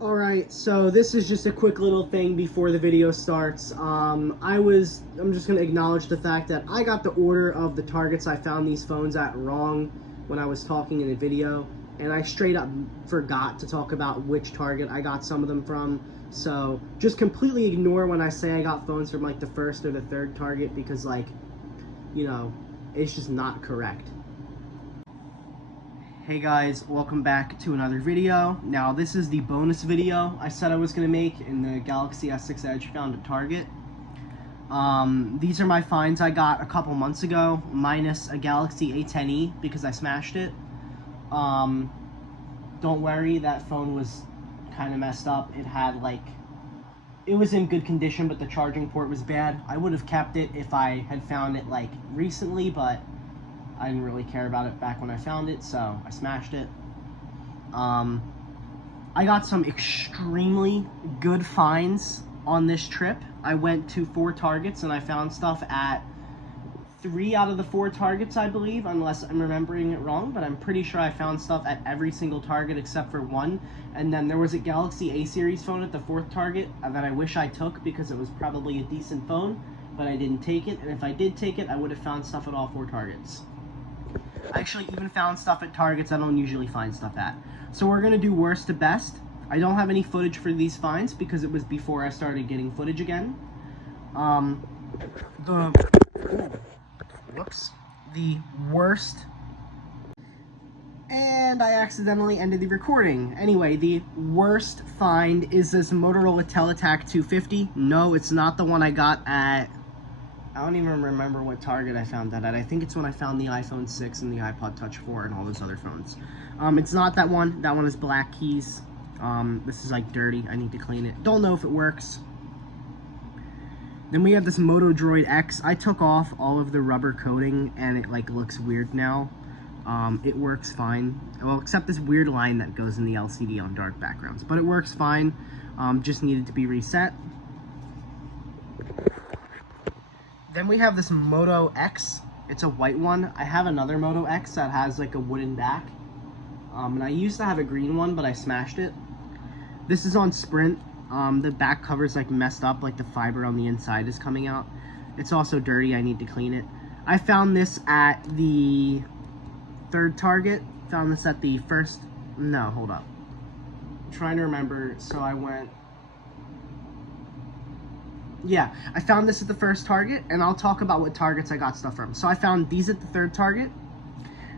Alright, so this is just a quick little thing before the video starts. I'm just going to acknowledge the fact that I got the order of the targets I found these phones at wrong when I was talking in a video, and I straight up forgot to talk about which Target I got some of them from. So just completely ignore when I say I got phones from like the first or the third Target, because like, you know, it's just not correct. Hey guys, welcome back to another video. Now this is the bonus video I said I was going to make in the Galaxy S6 Edge found at Target. These are my finds I got a couple months ago, minus a Galaxy A10e because I smashed it. Don't worry, that phone was kind of messed up. It was in good condition, but the charging port was bad. I would have kept it if I had found it like recently, but I didn't really care about it back when I found it, so I smashed it. I got some extremely good finds on this trip. I went to 4 Targets and I found stuff at 3 out of the 4 Targets, I believe, unless I'm remembering it wrong, but I'm pretty sure I found stuff at every single Target except for 1. And then there was a Galaxy A series phone at the 4th Target that I wish I took because it was probably a decent phone, but I didn't take it. And if I did take it, I would have found stuff at all 4 Targets. I actually even found stuff at Targets I don't usually find stuff at. So we're going to do worst to best. I don't have any footage for these finds because it was before I started getting footage again. The worst. And I accidentally ended the recording. Anyway, the worst find is this Motorola teletac 250. No, it's not the one I got at... I don't even remember what Target I found that at. I think it's when I found the iPhone 6 and the iPod Touch 4 and all those other phones. It's not that one. That one is black keys. This is like dirty. I need to clean it. Don't know if it works. Then we have this Moto X. I took off all of the rubber coating and it like looks weird now. It works fine. Well, except this weird line that goes in the LCD on dark backgrounds. But it works fine. Just needed to be reset. Then we have this Moto X. It's a white one. I have another Moto X that has like a wooden back. And I used to have a green one, but I smashed it. This is on Sprint. The back cover's like messed up, like the fiber on the inside is coming out. It's also dirty. I need to clean it. I found this at the 3rd Target. Found this at the first... No, hold up. I'm trying to remember. So I went... Yeah, I found this at the 1st Target, and I'll talk about what Targets I got stuff from. So I found these at the 3rd Target.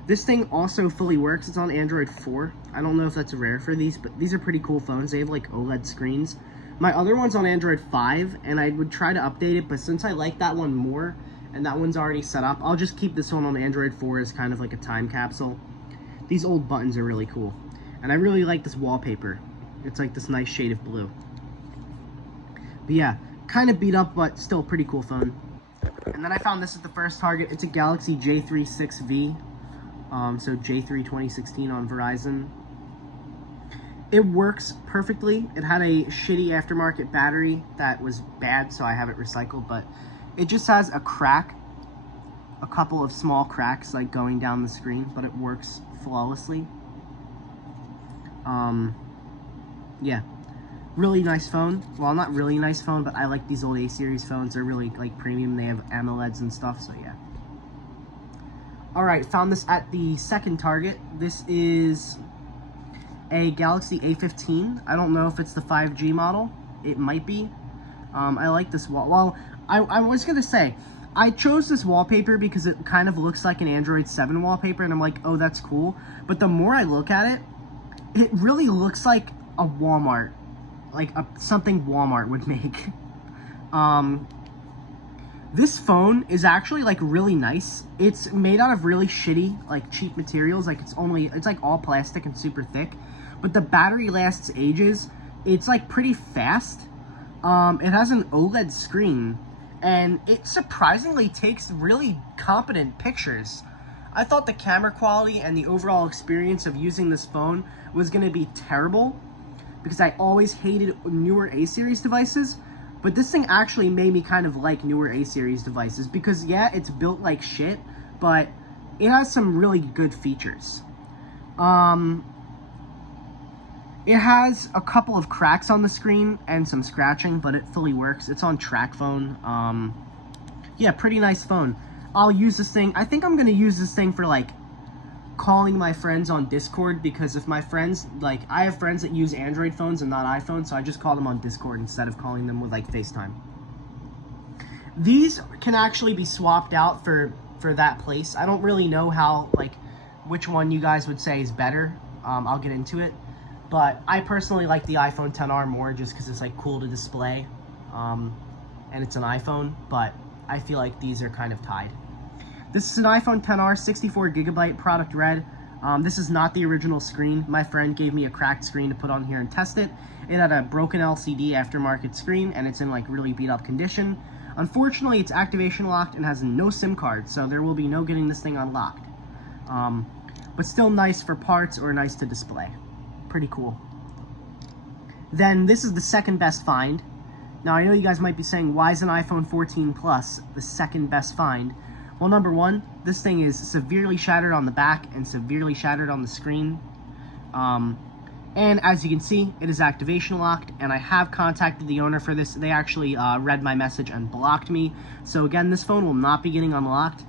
This thing also fully works. It's on Android 4. I don't know if that's rare for these, but these are pretty cool phones. They have like OLED screens. My other one's on Android 5, and I would try to update it, but since I like that one more, and that one's already set up, I'll just keep this one on Android 4 as kind of like a time capsule. These old buttons are really cool. And I really like this wallpaper. It's like this nice shade of blue. But yeah, kind of beat up, but still pretty cool phone. And then I found this at the 1st Target. It's a Galaxy J3 6V. So J3 2016 on Verizon. It works perfectly. It had a shitty aftermarket battery that was bad, so I have it recycled, but it just has a crack, a couple of small cracks like going down the screen, but it works flawlessly. Yeah. Really nice phone. Well, not really nice phone, but I like these old A-series phones. They're really like premium. They have AMOLEDs and stuff, so yeah. Alright, found this at the 2nd Target. This is a Galaxy A15. I don't know if it's the 5G model. It might be. I like this wall. Well, I was going to say, I chose this wallpaper because it kind of looks like an Android 7 wallpaper, and I'm like, oh, that's cool. But the more I look at it, it really looks like a Walmart. Like something Walmart would make. This phone is actually like really nice. It's made out of really shitty, like cheap materials. Like it's like all plastic and super thick, but the battery lasts ages. It's like pretty fast. It has an OLED screen, and it surprisingly takes really competent pictures. I thought the camera quality and the overall experience of using this phone was gonna be terrible, because I always hated newer A-series devices, but this thing actually made me kind of like newer A-series devices, because yeah, it's built like shit, but it has some really good features. It has a couple of cracks on the screen and some scratching, but it fully works. It's on track phone. Yeah, pretty nice phone. I'll use this thing. I think I'm going to use this thing for, like, calling my friends on Discord, because if my friends, like, I have friends that use Android phones and not iPhones, so I just call them on Discord instead of calling them with, like, FaceTime. These can actually be swapped out for that place. I don't really know how, like, which one you guys would say is better. I'll get into it. But I personally like the iPhone XR more just because it's, like, cool to display. And it's an iPhone, but I feel like these are kind of tied. This is an iPhone XR, 64GB, product red. This is not the original screen. My friend gave me a cracked screen to put on here and test it. It had a broken LCD aftermarket screen, and it's in, like, really beat up condition. Unfortunately, it's activation locked and has no SIM card, so there will be no getting this thing unlocked. But still nice for parts or nice to display. Pretty cool. Then this is the second best find. Now, I know you guys might be saying, why is an iPhone 14 Plus the second best find? Well, number one, this thing is severely shattered on the back and severely shattered on the screen. And as you can see, it is activation locked, and I have contacted the owner for this. They actually read my message and blocked me. So again, this phone will not be getting unlocked.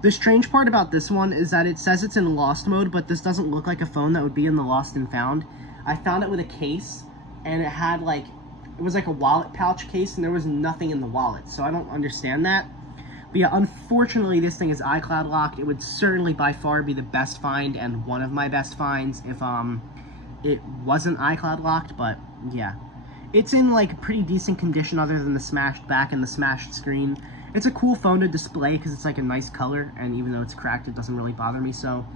The strange part about this one is that it says it's in lost mode, but this doesn't look like a phone that would be in the lost and found. I found it with a case, and it had, like, it was like a wallet pouch case, and there was nothing in the wallet, so I don't understand that. But yeah, unfortunately, this thing is iCloud locked. It would certainly by far be the best find and one of my best finds if it wasn't iCloud locked, but yeah. It's in, like, pretty decent condition other than the smashed back and the smashed screen. It's a cool phone to display because it's, like, a nice color, and even though it's cracked, it doesn't really bother me. So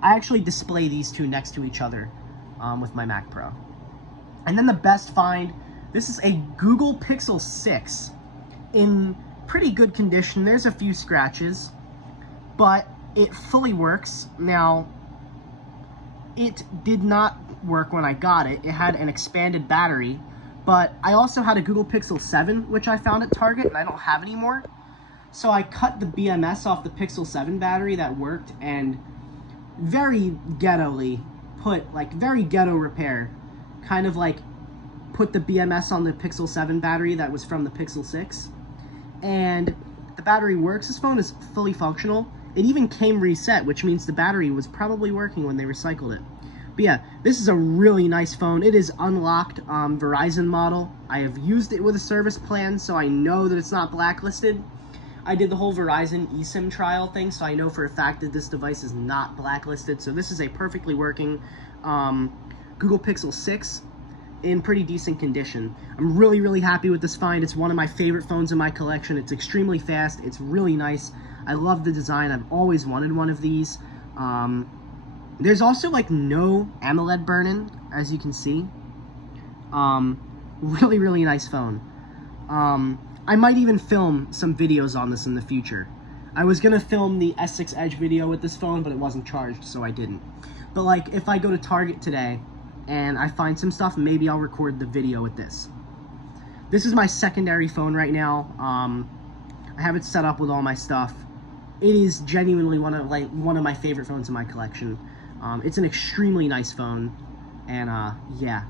I actually display these two next to each other with my Mac Pro. And then the best find, this is a Google Pixel 6 in pretty good condition. There's a few scratches, but it fully works. Now, it did not work when I got it. It had an expanded battery, but I also had a Google Pixel 7, which I found at Target, and I don't have anymore. So I cut the BMS off the Pixel 7 battery that worked, and very ghetto-ly put, like, very ghetto repair, kind of like put the BMS on the Pixel 7 battery that was from the Pixel 6. And the battery works. This phone is fully functional. It even came reset, which means the battery was probably working when they recycled it. But yeah, this is a really nice phone. It is unlocked Verizon model. I have used it with a service plan, so I know that it's not blacklisted. I did the whole Verizon eSIM trial thing, so I know for a fact that this device is not blacklisted. So this is a perfectly working Google Pixel 6 in pretty decent condition. I'm really, really happy with this find. It's one of my favorite phones in my collection. It's extremely fast. It's really nice. I love the design. I've always wanted one of these. There's also, like, no AMOLED burn-in, as you can see. Really, really nice phone. I might even film some videos on this in the future. I was gonna film the S6 Edge video with this phone, but it wasn't charged, so I didn't. But, like, if I go to Target today and I find some stuff, maybe I'll record the video with this. This is my secondary phone right now. I have it set up with all my stuff. It is genuinely one of my favorite phones in my collection. It's an extremely nice phone, and yeah,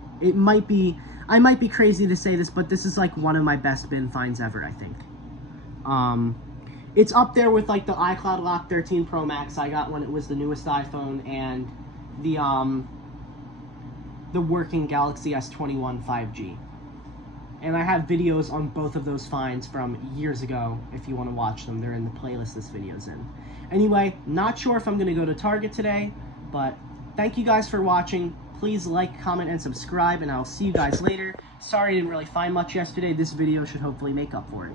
I might be crazy to say this, but this is, like, one of my best bin finds ever, I think. It's up there with, like, the iCloud Lock 13 Pro Max I got when it was the newest iPhone, and the working Galaxy S21 5G. And I have videos on both of those finds from years ago. If you want to watch them, they're in the playlist this video's in. Anyway, not sure if I'm going to go to Target today, but thank you guys for watching. Please like, comment, and subscribe, and I'll see you guys later. Sorry I didn't really find much yesterday. This video should hopefully make up for it.